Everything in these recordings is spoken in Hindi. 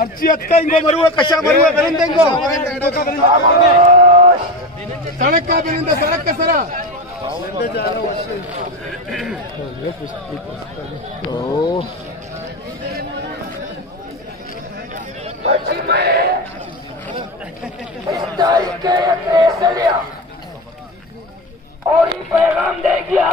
Arci atka ingo maruwa kasha maruwa belende ingo sadak ka belende sadak ka sara oh arci mein इस तारीख के ऐसे लिया और ये पैगाम दे गया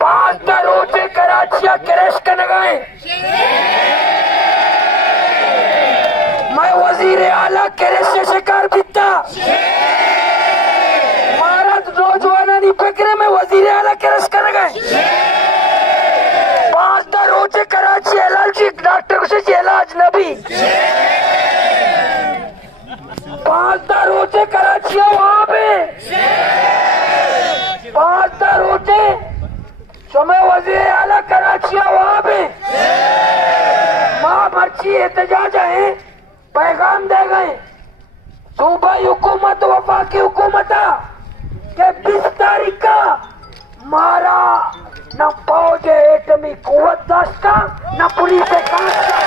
पांच दरोचे कराचिया क्रैश कर गए। मैं वजीर आला क्रैश से शिकार बीता महाराज रोजवाना नहीं पकड़े में वजीर आला क्रैश कर गए। पांच दरोचे कराची इलाज डॉक्टर से इलाज नबी पांच दरोचे कराची वहां पे पांच दरोचे समय वजीर आला कराची वहां पे माँ मर्ची एहतजाज है पैगाम दे गए सूबाई हुकूमत वफाकी हुकूमत के 20 तारीख का मारा न फौज एटमी कुव्वत दाश्त का न पुलिस कांच का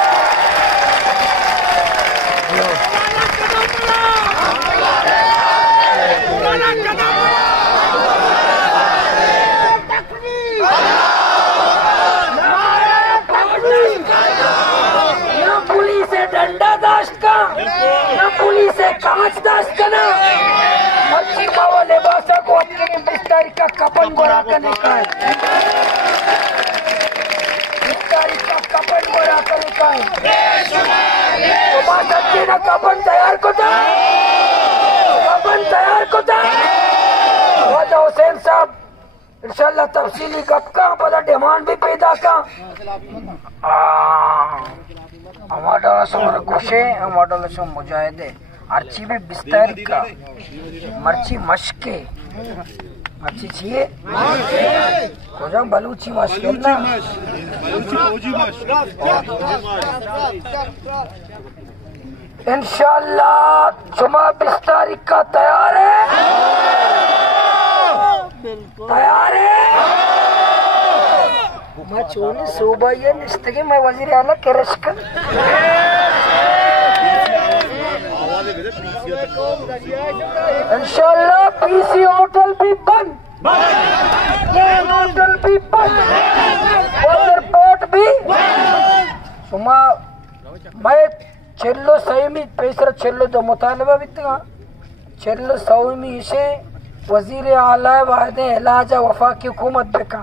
डंडा दाश्त का न पुलिस कांच दाश्त का ना मच्छी मावा लिबासा को अपने 20 तारीख का कपन गोरा करने का है 20 तारीख का कपन गोरा करने का है तुम्हारा सच्ची ना कपन तैयार को था कपन तैयार को था वाजा हुसैन साहब इंशाल्लाह तफसीली गप का पता डिमांड भी पैदा का हमारा समर खुशे हमारा सम मुजाहिदे अर्ची भी 20 तारीख का मर्ची मशके मर्ची चाहिए हो जाओ बलूची मशके ना इंशाल्लाह जुमा 20 तारीख का तैयार है तैयार है मैं चोनी सूबा ये निस्तगी मैं वजीर आला क्रैश कर इंशाल्लाह पीसी होटल भी बंद ये होटल भी बंद एयरपोर्ट भी सुमा मैं చెల్లు సైమి పేసర చెల్లుతో ముతాలబా బిత్తగా చెల్లు సౌమి ఇషే वजीर आला वादे इलाज वफा की हुकूमत बेका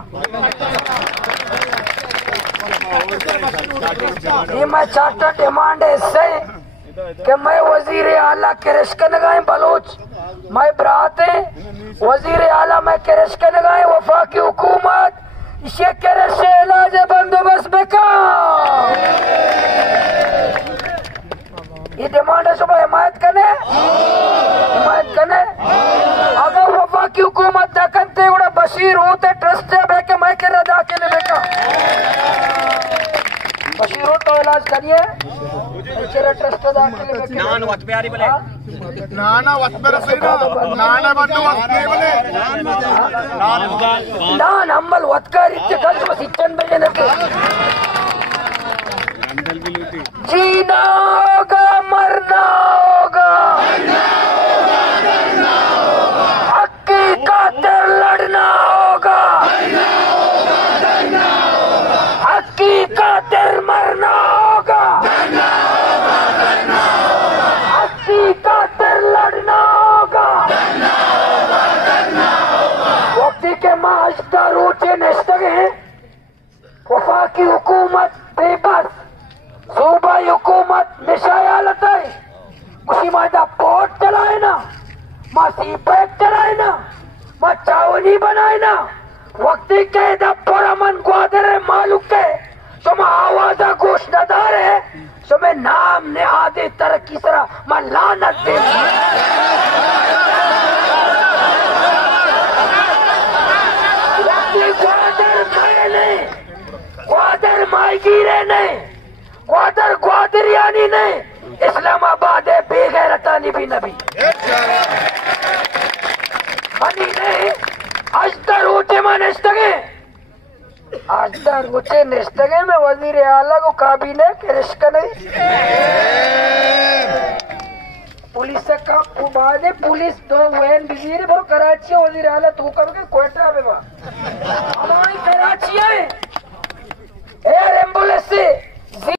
ये मैं चार्टर डिमांड है इससे कि मैं वजीर आला क्रैश कर लगाए बलोच मैं बरात है वजीर आला मैं क्रैश कर लगाए वफा की हुकूमत इसे क्रैश से इलाज बंदोबस्त बेका ये डिमांड है सुबह हिमायत करने अगर वफा की हुकूमत दखनते उड़ा बशीर होते ट्रस्ट से बेके मैं के रजा के लिए बेका बशीर हो तो इलाज करिए तेरा ट्रस्ट दा के लिए बेके नान वत प्यारी बोले नाना वत मेरा सही नाना बंदो वत बोले नान अम्मल वत कर इतने कल बस इतन बजे ने जीना होगा मरना होगा हक्की खातिर लड़ना होगा हक्की खातिर मरना होगा हक्की खातिर लड़ना होगा वक्ती के मास्टर ऊंचे नश्तगे वफा की हुकूमत बेबस सूबाई हुकूमत निशाया उसी मादा पोट चलाए ना, माँ सीपेट चलाए ना, माँ चावनी बनाए ना, वक्ती के दप्परा मन ग्वादर मालूक के, तो माँ आवाजा गोश नदार है, तो मैं नाम ने आदे तरक्की सरा माँ लानत दे। वक्ती ग्वादर मैं नहीं, ग्वादर मायगीरे नहीं, ग्वादर ग्वादरियानी नहीं, इस्लामाबाद है बेगैरतानी भी नबी मनी नहीं। अजदर ऊंचे में निस्तगे, अजदर ऊंचे निस्तगे में वजीर आला को काबीने के रिश्क नहीं। पुलिस का बादे पुलिस दो वैन वजीर वो कराची वजीर आला तू कब के कोयटा में हमारी कराची है एयर एम्बुलेंस से